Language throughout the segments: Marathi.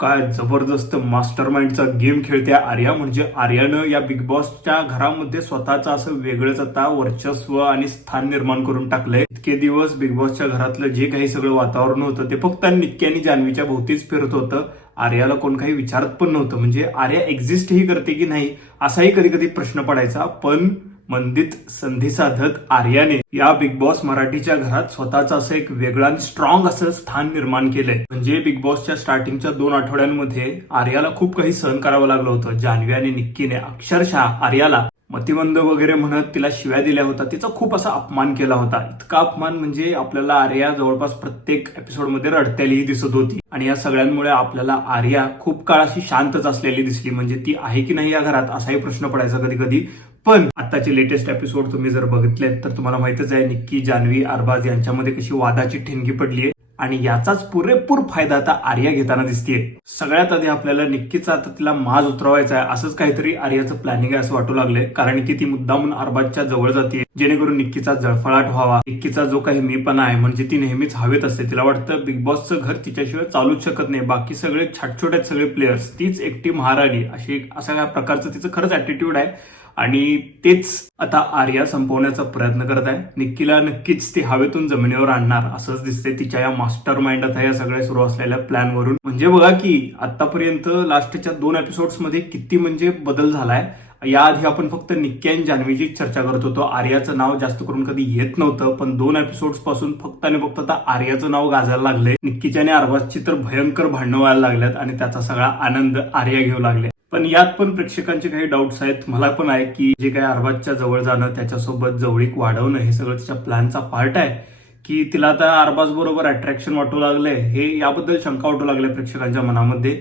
काय जबरदस्त मास्टरमाइंडचा गेम खेळते आर्या. म्हणजे आर्यानं या बिग बॉसच्या घरामध्ये स्वतःचं असं वेगळंच आता वर्चस्व आणि स्थान निर्माण करून टाकलंय. इतके दिवस बिग बॉसच्या घरातलं जे काही सगळं वातावरण होतं ते फक्त निक्की आणि जान्हवीच्या भोवतीच फिरत होतं. आर्याला कोण काही विचारत पण नव्हतं. म्हणजे आर्या एक्झिस्ट ही करते की नाही असाही कधी कधी प्रश्न पडायचा. पण मंदीत संधी साधत आर्याने या बिग बॉस मराठीच्या घरात स्वतःचं असं एक वेगळं आणि स्ट्रॉंग असं स्थान निर्माण केलंय. म्हणजे बिग बॉसच्या स्टार्टिंगच्या 2 आठवड्यांमध्ये आर्याला खूप काही सहन करावं लागलं होतं. जान्हवी आणि निक्कीने अक्षरशः आर्याला मतिमंद वगैरे म्हणत तिला शिव्या दिल्या होत्या. तिचा खूप असा अपमान केला होता. इतका अपमान म्हणजे आपल्याला आर्या जवळपास प्रत्येक एपिसोडमध्ये रडतेलीही दिसत होती. आणि या सगळ्यांमुळे आपल्याला आर्या खूप काळ अशी शांतच असलेली दिसली. म्हणजे ती आहे की नाही या घरात असाही प्रश्न पडायचा कधी कधी. पण आताचे लेटेस्ट एपिसोड तुम्ही जर बघितलेत तर तुम्हाला माहितच आहे निक्की, जान्हवी, अरबाज यांच्यामध्ये कशी वादाची ठिणगी पडलीये. आणि याचाच पुरेपूर फायदा आता आर्या घेताना दिसतीये. सगळ्यात आधी आपल्याला निक्कीचा आता तिला माज उतरवायचा आहे असंच काहीतरी आर्याचं प्लॅनिंग आहे असं वाटू लागलंय. कारण की ती मुद्दामून अरबाजच्या जवळ जाते जेणेकरून निक्कीचा जळफळाट व्हावा. निक्कीचा जो काही मीपणा आहे म्हणजे ती नेहमीच हवेत असते. तिला वाटतं बिग बॉसचं घर तिच्याशिवाय चालूच शकत नाही. बाकी सगळे छोटे आहेत सगळे प्लेयर्स, तीच एकटी महाराणी अशी अशा प्रकारचं तिचं खरंच ऍटिट्यूड आहे. आणि तेच आता आर्या संपवण्याचा प्रयत्न करत आहे. निक्कीला नक्कीच ती हवेतून जमिनीवर आणणार असंच दिसते तिच्या या मास्टर माइंडात या सगळ्या सुरू असलेल्या प्लॅनवरून. म्हणजे बघा की आतापर्यंत लास्टच्या 2 एपिसोड्स मध्ये किती म्हणजे बदल झालाय. याआधी आपण फक्त निक्की आणि जान्हवीची चर्चा करत होतो. आर्याचं नाव जास्त करून कधी येत नव्हतं. पण 2 एपिसोड्स पासून फक्त आणि फक्त आता आर्याचं नाव गाजायला लागलंय. निक्कीच्या आणि अरबाजची तर भयंकर भांडणं व्हायला लागल्यात आणि त्याचा सगळा आनंद आर्या घेऊ लागले. पण यात पण प्रेक्षकांचे काही डाऊट्स आहेत. मला पण आहे की जे काही अरबाजच्या जवळ जाणं, त्याच्यासोबत जवळीक वाढवणं हे सगळं तिच्या प्लॅनचा पार्ट आहे की तिला आता अरबाज बरोबर अट्रॅक्शन वाटू लागलंय. हे याबद्दल शंका वाटू लागले प्रेक्षकांच्या मनामध्ये.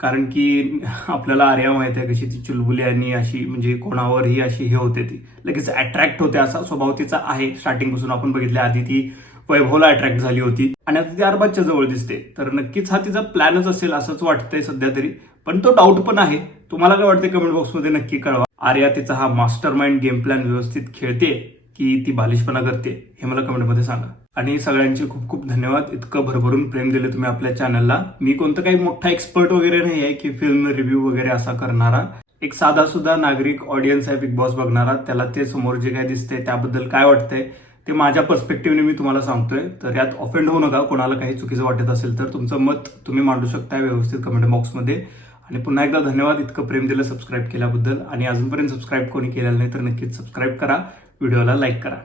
कारण की आपल्याला आर्या माहित आहे कशी ती चुलबुली आणि अशी म्हणजे कोणावरही अशी हे होते, ती लगेच अट्रॅक्ट होते. असा स्वभाव तिचा आहे. स्टार्टिंग पासून आपण बघितलं. आधी ती वैभवला अट्रॅक्ट झाली होती आणि आता ती अरबाजच्या जवळ दिसते. तर नक्कीच हा तिचा प्लॅनच असेल असंच वाटतंय सध्या तरी. पण तो डाऊट पण आहे. तुम्हाला काय वाटतं कमेंट बॉक्समध्ये नक्की कळवा. आर्या तिचा हा मास्टर माइंड गेम प्लॅन व्यवस्थित खेळते की ती बालिशपणा करते हे मला कमेंटमध्ये सांगा. आणि सगळ्यांचे खूप खूप धन्यवाद. इतकं भरभरून प्रेम दिले तुम्ही आपल्या चॅनलला. मी कोणतं काही मोठा एक्सपर्ट वगैरे नाही आहे की फिल्म रिव्ह्यू वगैरे असा करणारा. एक साधा सुद्धा नागरिक ऑडियन्स आहे बिग बॉस बघणारा. त्याला ते समोर जे काय दिसतंय त्याबद्दल काय वाटतंय ते माझ्या पर्स्पेक्टिव्हने मी तुम्हाला सांगतोय. तर यात ऑफेंड होऊ नका. कोणाला काही चुकीचं वाटत असेल तर तुमचं मत तुम्ही मांडू शकता व्यवस्थित कमेंट बॉक्समध्ये. आणि पुन्हा एकदा धन्यवाद इतकं प्रेम दिलं सबस्क्राईब केल्याबद्दल. आणि अजूनपर्यंत सबस्क्राईब कोणी केलेलं नाही तर नक्कीच सबस्क्राईब करा, व्हिडिओला लाईक करा.